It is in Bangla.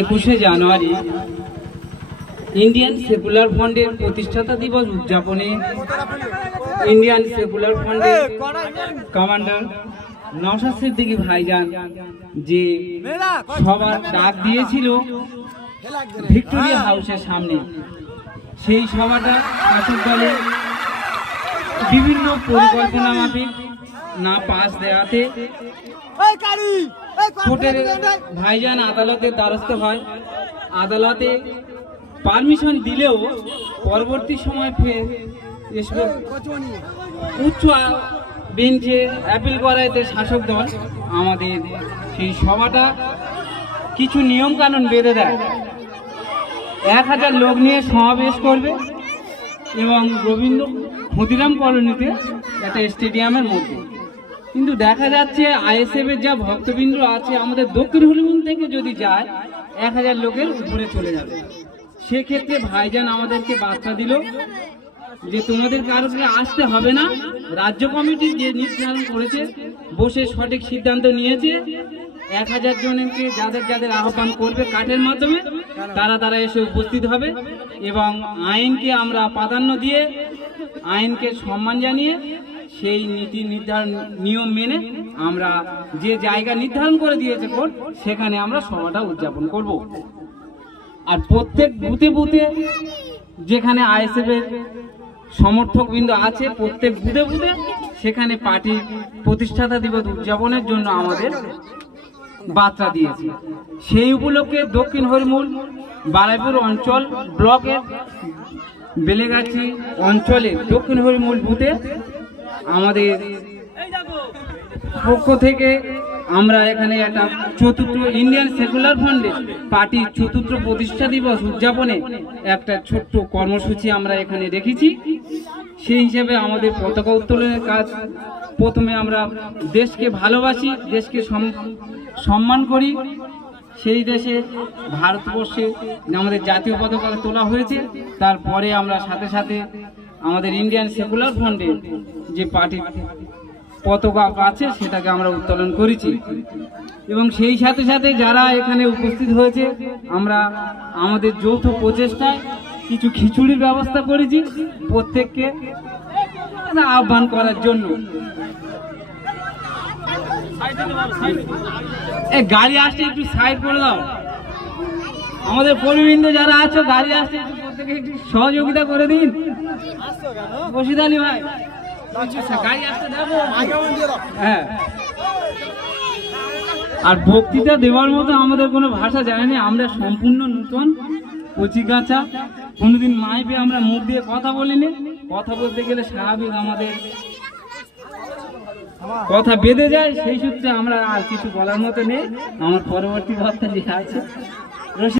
একুশে জানুয়ারি ইন্ডিয়ান সেকুলার ফান্ডের প্রতিষ্ঠাতা দিবস উদযাপনে ইন্ডিয়ান সেকুলার ফান্ডের কমান্ডার নওশাদ সিদ্দিকী ভাইজান যে সবার ডাক দিয়েছিল ভিক্টোরিয়া হাউসের সামনে, সেই সভাটা শাসক দলে বিভিন্ন পরিকল্পনা মাফিক না পাস দেওয়াতে কোর্টের ভাইজান আদালতের দ্বারস্থ হয়। আদালতে পারমিশন দিলেও পরবর্তী সময় ফের উচ্চ বেঞ্চে অ্যাপিল করাইতে শাসক দল আমাদের সেই সভাটা কিছু নিয়ম কানুন বেঁধে দেয়। এক হাজার লোক নিয়ে সমাবেশ করবে এবং রবীন্দ্র ক্ষুদিরাম কলোনিতে একটা স্টেডিয়ামের মধ্যে। কিন্তু দেখা যাচ্ছে আইএসএফ এর যা ভক্তবৃন্দ আছে, আমাদের দক্ষিণ হরিমন থেকে যদি যায়, এক হাজার লোকের উপরে চলে যাবে। সেক্ষেত্রে ভাইজান আমাদেরকে বার্তা দিল যে তোমাদের কারোকে আসতে হবে না। রাজ্য কমিটি যে নির্ধারণ করেছে, বসে সঠিক সিদ্ধান্ত নিয়েছে। এক হাজার জনকে যাদের যাদের আহ্বান করবে কাঠের মাধ্যমে, তারা তারা এসে উপস্থিত হবে এবং আইনকে আমরা প্রাধান্য দিয়ে, আইনকে সম্মান জানিয়ে সেই নীতি নির্ধারণ, নিয়ম মেনে আমরা যে জায়গা নির্ধারণ করে দিয়েছে কোর্ট, সেখানে আমরা সভাটা উদযাপন করব। আর প্রত্যেক বুথে বুথে যেখানে আইএসএফ এর সমর্থক আছে, প্রত্যেক বুথে বুথে সেখানে পার্টির প্রতিষ্ঠাতা দিবস উদযাপনের জন্য আমাদের বার্তা দিয়েছে। সেই উপলক্ষে দক্ষিণ হরিমুল বারাইপুর অঞ্চল ব্লকের বেলেগাছি অঞ্চলে দক্ষিণ হরিমুল বুথে আমাদের পক্ষ থেকে আমরা এখানে একটা চতুর্থ ইন্ডিয়ান সেকুলার ফান্ডে পার্টির চতুর্থ প্রতিষ্ঠা দিবস উদযাপনে একটা ছোট্ট কর্মসূচি আমরা এখানে রেখেছি। সেই হিসেবে আমাদের পতাকা উত্তোলনের কাজ প্রথমে আমরা দেশকে ভালোবাসি, দেশকে সম- সম্মান করি। সেই দেশে ভারতবর্ষে আমাদের জাতীয় পতাকা তোলা হয়েছে। তারপরে আমরা সাথে সাথে আমাদের ইন্ডিয়ান সেকুলার ফান্ডে যে পার্টি পতাকা আছে, সেটাকে আমরা উত্তোলন করেছি। এবং সেই সাথে সাথে যারা এখানে উপস্থিত হয়েছে, আমরা আমাদের যৌথ প্রচেষ্টায় কিছু খিচুড়ির ব্যবস্থা করেছি প্রত্যেককে আহ্বান করার জন্য। গাড়ি আসছে, একটু সাইড করে দাও। আমাদের পরিবৃন্দ যারা আছে, গাড়ি আসছে, একটু সহযোগিতা করে দিন। বসিদ আলী ভাই। হ্যাঁ। আর বক্তৃতা দেওয়ার মতো আমাদের কোনো ভাষা জানেনি আমরা সম্পূর্ণ নতুন কচি কাঁচা কোনোদিন মাইপে আমরা মুখ দিয়ে কথা বলিনি। কথা বলতে গেলে স্বাভাবিক আমাদের কথা বেঁধে যায়। সেই সূত্রে আমরা আর কিছু বলার মতো নেই। আমার পরবর্তী বক্তা যে আছে, রশিদ